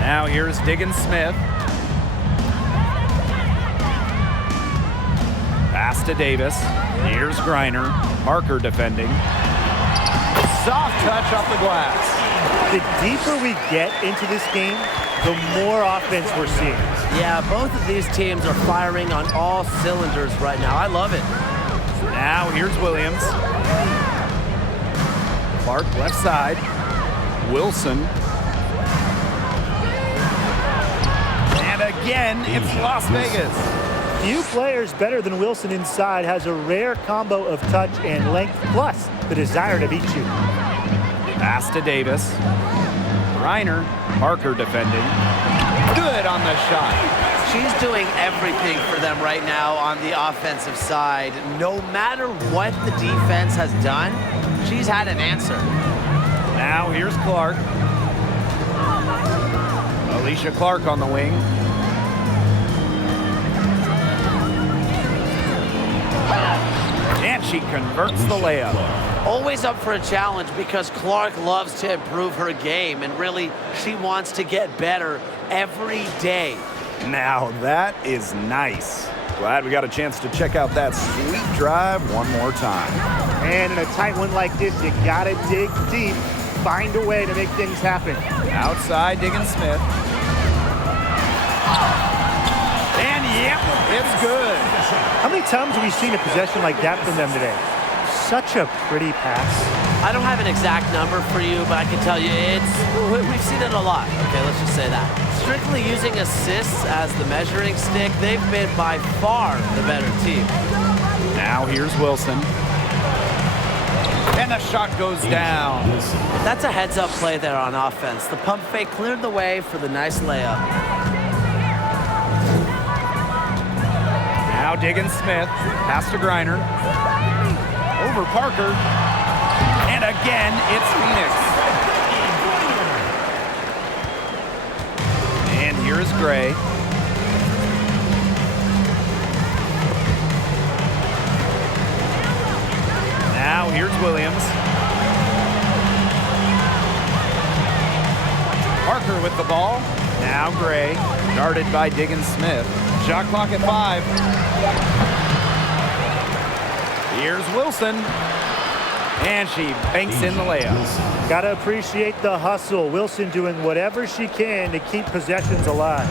Now here's Diggins Smith. Pass to Davis. Here's Griner. Parker defending. Soft touch off the glass. The deeper we get into this game, the more offense we're seeing. Yeah, both of these teams are firing on all cylinders right now. I love it. Now here's Williams. Clark left side. Wilson. And again, it's Las Vegas. Few players better than Wilson inside, has a rare combo of touch and length, plus the desire to beat you. Pass to Davis. Reiner. Parker defending. Good on the shot. She's doing everything for them right now on the offensive side. No matter what the defense has done, she's had an answer. Now here's Clark. Alicia Clark on the wing. And she converts the layup. Always up for a challenge because Clark loves to improve her game, and really, she wants to get better every day. Now that is nice. Glad we got a chance to check out that sweet drive one more time. And in a tight one like this, you gotta dig deep, find a way to make things happen. Outside, Diggins Smith. And yep, it's good. How many times have we seen a possession like that from them today? Such a pretty pass. I don't have an exact number for you, but I can tell you we've seen it a lot. Okay, let's just say that. Strictly using assists as the measuring stick, they've been by far the better team. Now here's Wilson. And the shot goes down. That's a heads-up play there on offense. The pump fake cleared the way for the nice layup. Now Diggins Smith. Pass to Griner. Over Parker. And again, it's Phoenix. And here is Gray. Now here's Williams. Parker with the ball. Now Gray. Guarded by Diggins Smith. Shot clock at 5. Here's Wilson. And she banks in the layup. Gotta appreciate the hustle. Wilson doing whatever she can to keep possessions alive.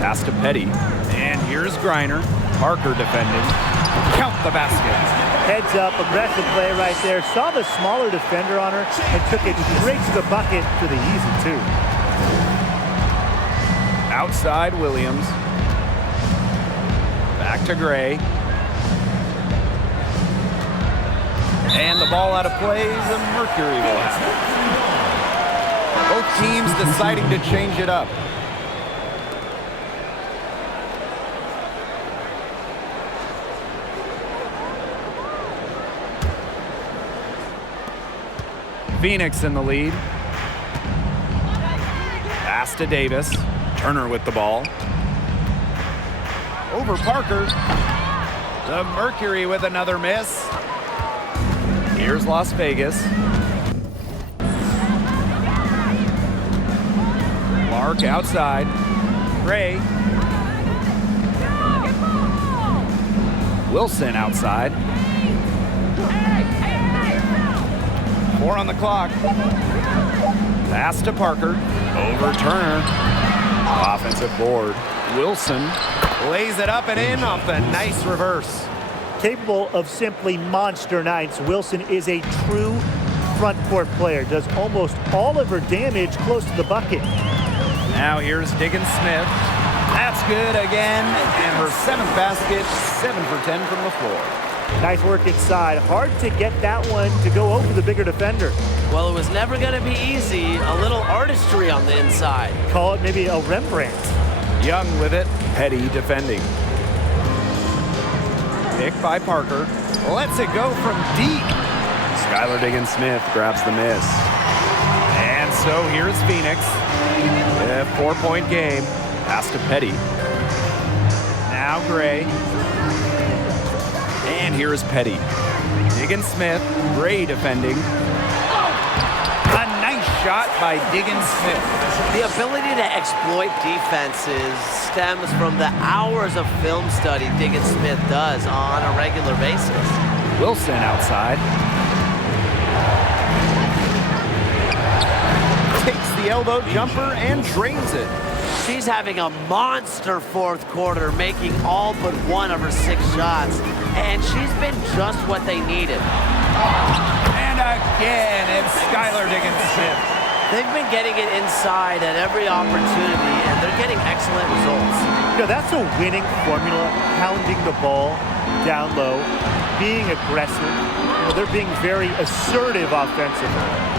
Pass to Petty. And here's Griner. Parker defending. Count the basket. Heads up, aggressive play right there. Saw the smaller defender on her and took it straight to the bucket for the easy 2. Outside Williams. Back to Gray. And the ball out of play, the Mercury will have it. Both teams deciding to change it up. Phoenix in the lead. Pass to Davis. Turner with the ball. Over Parker. The Mercury with another miss. Here's Las Vegas. Clark outside. Gray. Wilson outside. 4 on the clock. Pass to Parker. Over Turner. Offensive board. Wilson lays it up and in off the nice reverse. Capable of simply monster nights, Wilson is a true front court player. Does almost all of her damage close to the bucket. Now here's Diggins Smith. That's good again. And her 7th basket, 7 for 10 from the floor. Nice work inside. Hard to get that one to go over the bigger defender. Well, it was never going to be easy. A little artistry on the inside. Call it maybe a Rembrandt. Young with it. Petty defending. Pick by Parker. Lets it go from deep. Skylar Diggins Smith grabs the miss. And So here's Phoenix. A 4-point game. Pass to Petty. Now Gray. And here's Petty. Diggins Smith. Gray defending. A nice shot by Diggins Smith. The ability to exploit defenses stems from the hours of film study Diggins Smith does on a regular basis. Wilson outside. Takes the elbow jumper and drains it. She's having a monster fourth quarter, making all but one of her 6 shots, and she's been just what they needed. And again, it's Skylar Diggins Smith. They've been getting it inside at every opportunity, and they're getting excellent results. You know, that's a winning formula, pounding the ball down low, being aggressive. You know, they're being very assertive offensively.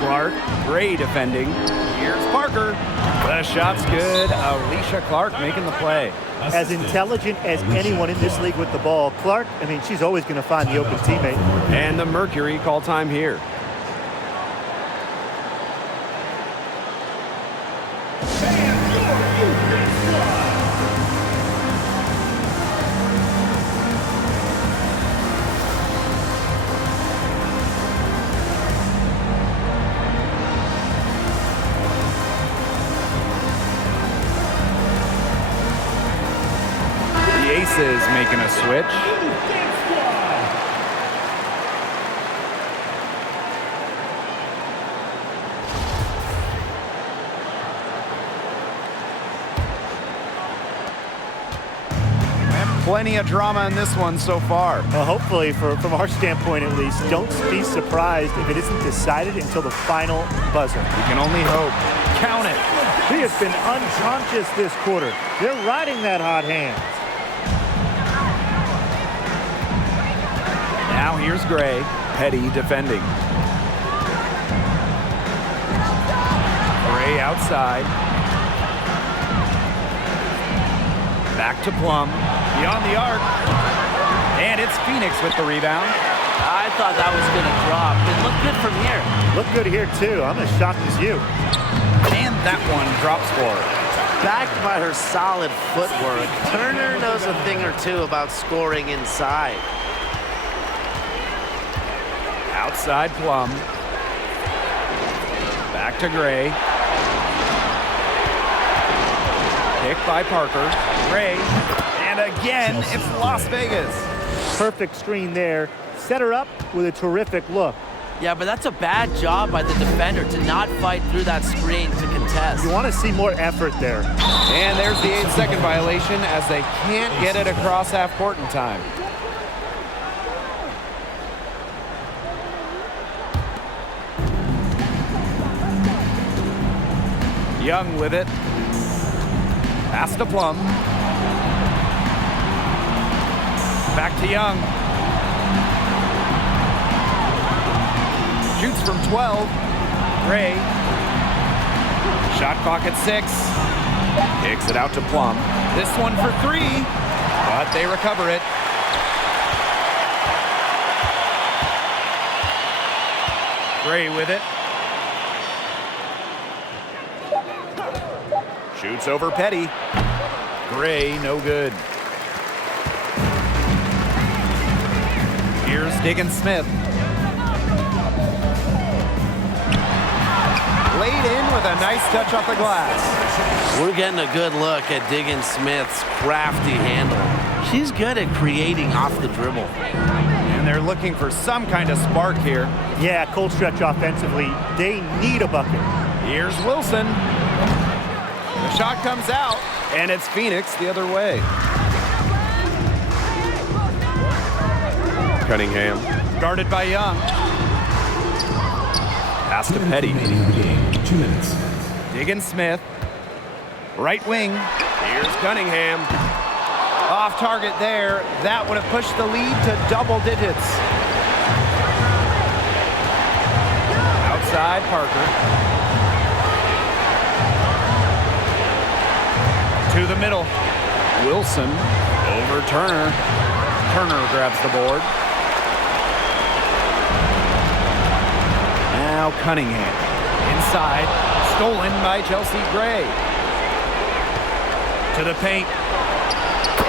Clark, Gray defending. Here's Parker. The shot's good. Alicia Clark making the play. As intelligent as anyone in this league with the ball, Clark, I mean, she's always going to find the open teammate. And the Mercury call time here. Aces making a switch. And plenty of drama in this one so far. Well, hopefully, from our standpoint at least, don't be surprised if it isn't decided until the final buzzer. We can only hope. Count it. He has been unconscious this quarter. They're riding that hot hand. Now here's Gray. Petty defending. Gray outside. Back to Plum. Beyond the arc. And it's Phoenix with the rebound. I thought that was going to drop. It looked good from here. Look good here, too. I'm as shocked as you. And that one drops for her. Backed by her solid footwork, Turner knows a thing or two about scoring inside. Outside Plum. Back to Gray. Picked by Parker. Gray. And again, it's Las Vegas. Perfect screen there. Set her up with a terrific look. Yeah, but that's a bad job by the defender to not fight through that screen to contest. You want to see more effort there. And there's the 8-second violation as they can't get it across half court in time. Young with it. Pass to Plum. Back to Young. Shoots from 12. Gray. Shot clock at 6. Kicks it out to Plum. This one for 3, but they recover it. Gray with it. Shoots over Petty. Gray, no good. Here's Diggins Smith. Laid in with a nice touch off the glass. We're getting a good look at Diggins Smith's crafty handle. She's good at creating off the dribble. And they're looking for some kind of spark here. Yeah, cold stretch offensively. They need a bucket. Here's Wilson. The shot comes out, and it's Phoenix the other way. Cunningham. Guarded by Young. Pass to Petty. 2 minutes. Diggins Smith. Right wing. Here's Cunningham. Off target there. That would have pushed the lead to double digits. Outside Parker. To the middle. Wilson over Turner. Turner grabs the board. now Cunningham. Inside, stolen by Chelsea Gray. To the paint.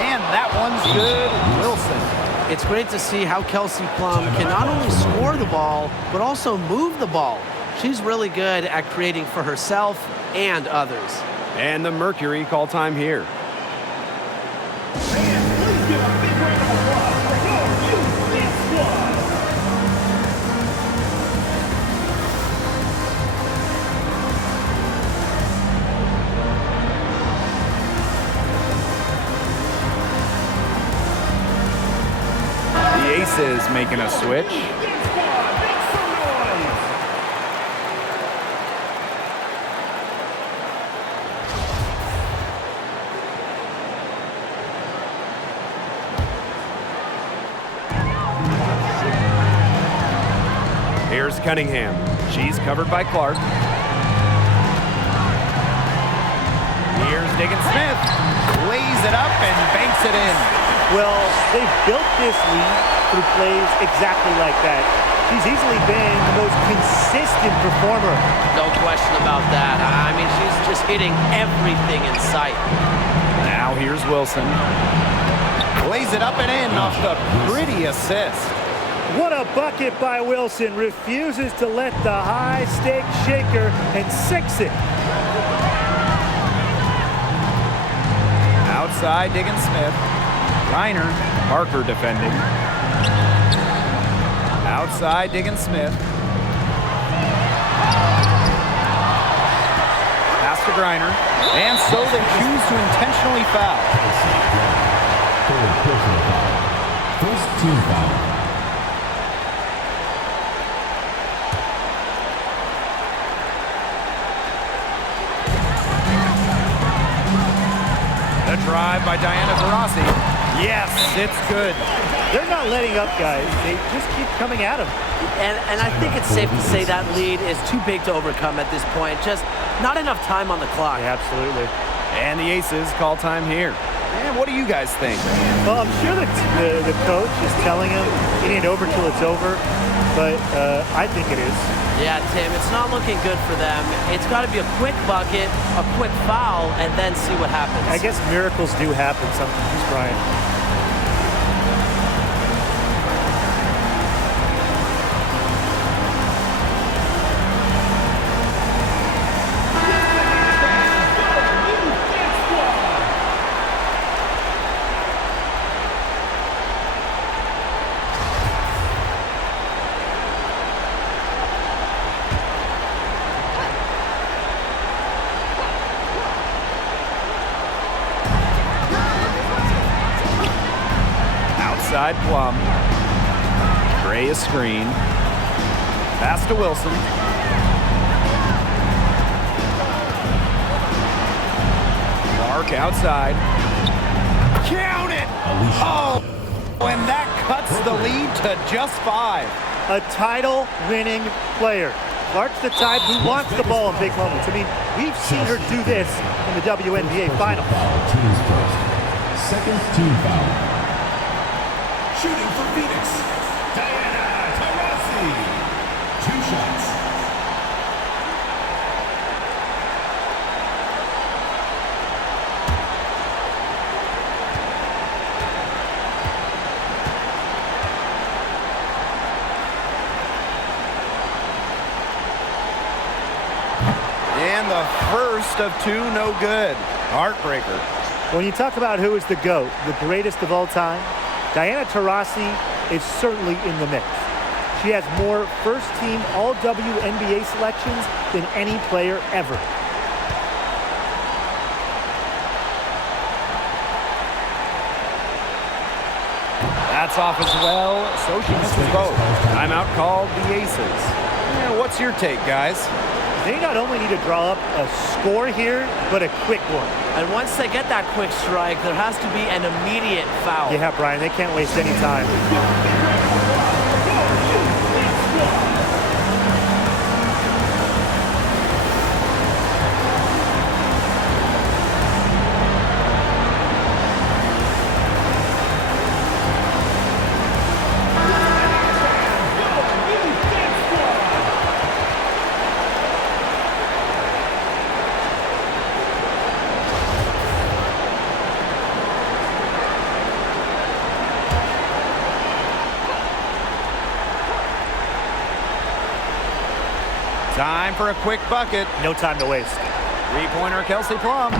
And that one's good. Wilson. It's great to see how Kelsey Plum can not only score the ball, but also move the ball. She's really good at creating for herself and others. And the Mercury call time here. The Aces making a switch. Here's Cunningham. She's covered by Clark. Here's Diggins-Smith. Lays it up and banks it in. Well, they've built this lead through plays exactly like that. She's easily been the most consistent performer. No question about that. I mean, she's just hitting everything in sight. Now here's Wilson. Lays it up and in off the pretty assist. What a bucket by Wilson. Refuses to let the high-stake shaker and sinks it. Outside Diggins-Smith. Reiner, Parker defending. Outside Diggins-Smith. Pass to Griner. And so they choose to intentionally foul. First team foul. The drive by Diana Taurasi. Yes, it's good. They're not letting up, guys. They just keep coming at them. And I think it's safe to say that lead is too big to overcome at this point. Just not enough time on the clock. Yeah, absolutely. And the Aces call time here. And what do you guys think? Well, I'm sure that the coach is telling him it ain't over till it's over, but I think it is. Yeah, Tim, it's not looking good for them. It's got to be a quick bucket, a quick foul, and then see what happens. I guess miracles do happen sometimes, Brian. Outside Plum. Gray a screen. Pass to Wilson. Clark outside. Count it! Oh! And that cuts the lead to just 5. A title-winning player. Clark's the type who wants the ball in big moments. I mean, we've seen her do this in the WNBA Finals. Teams first. Second team foul. Shooting for Phoenix, Diana Taurasi. 2 shots. And the first of 2, no good. Heartbreaker. When you talk about who is the GOAT, the greatest of all time, Diana Taurasi is certainly in the mix. She has more first-team All-WNBA selections than any player ever. That's off as well, so she misses both. Timeout called the Aces. Yeah, what's your take, guys? They not only need to draw up a score here, but a quick one. And once they get that quick strike, there has to be an immediate foul. Yeah, Brian, they can't waste any time. Time for a quick bucket. No time to waste. Three-pointer, Kelsey Plum.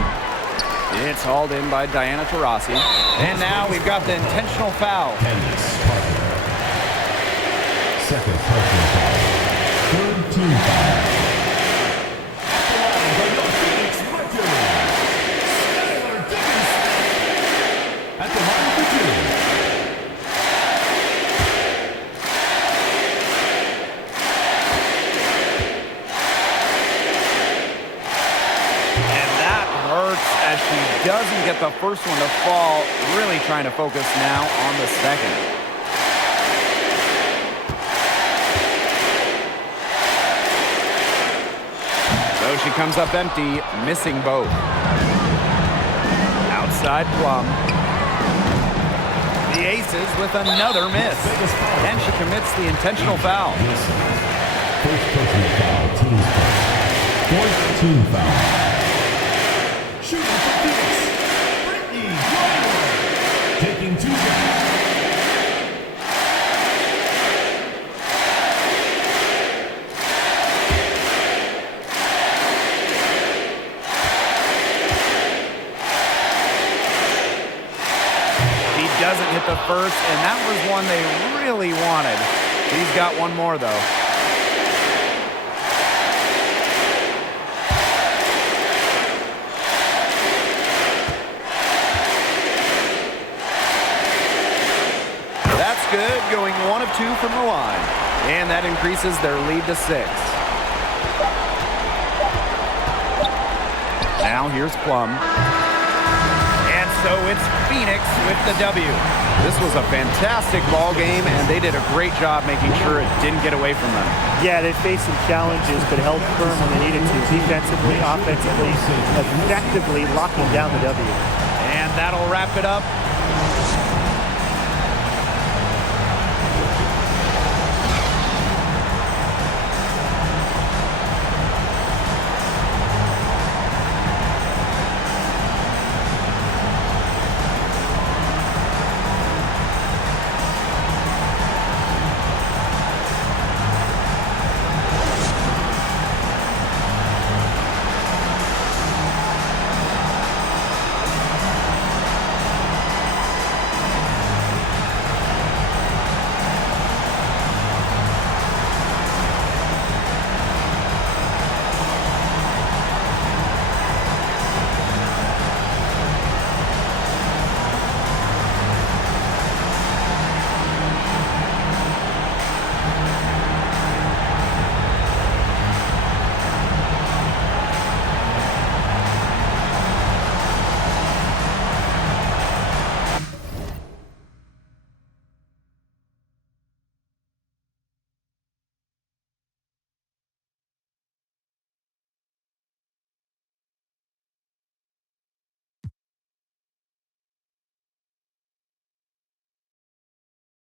It's hauled in by Diana Taurasi. And now we've got the intentional foul. Candace Parker. Second personal foul. Third team foul. At the line for two. And that hurts as she doesn't get the first one to fall. Really trying to focus now on the second. So she comes up empty, missing both. Outside Plum. The Aces with another miss. And she commits the intentional foul. First personal foul, team's first. Fourth team foul. Shooting for Phoenix, Brittany Griner. Taking 2 shots. Doesn't hit the first, and that was one they really wanted. He's got one more, though. That's good, going 1 of 2 from the line. And that increases their lead to 6. Now here's Plum. So it's Phoenix with the W. This was a fantastic ball game, and they did a great job making sure it didn't get away from them. Yeah, they faced some challenges, but held firm when they needed to. Defensively, offensively, effectively locking down the W. And that'll wrap it up.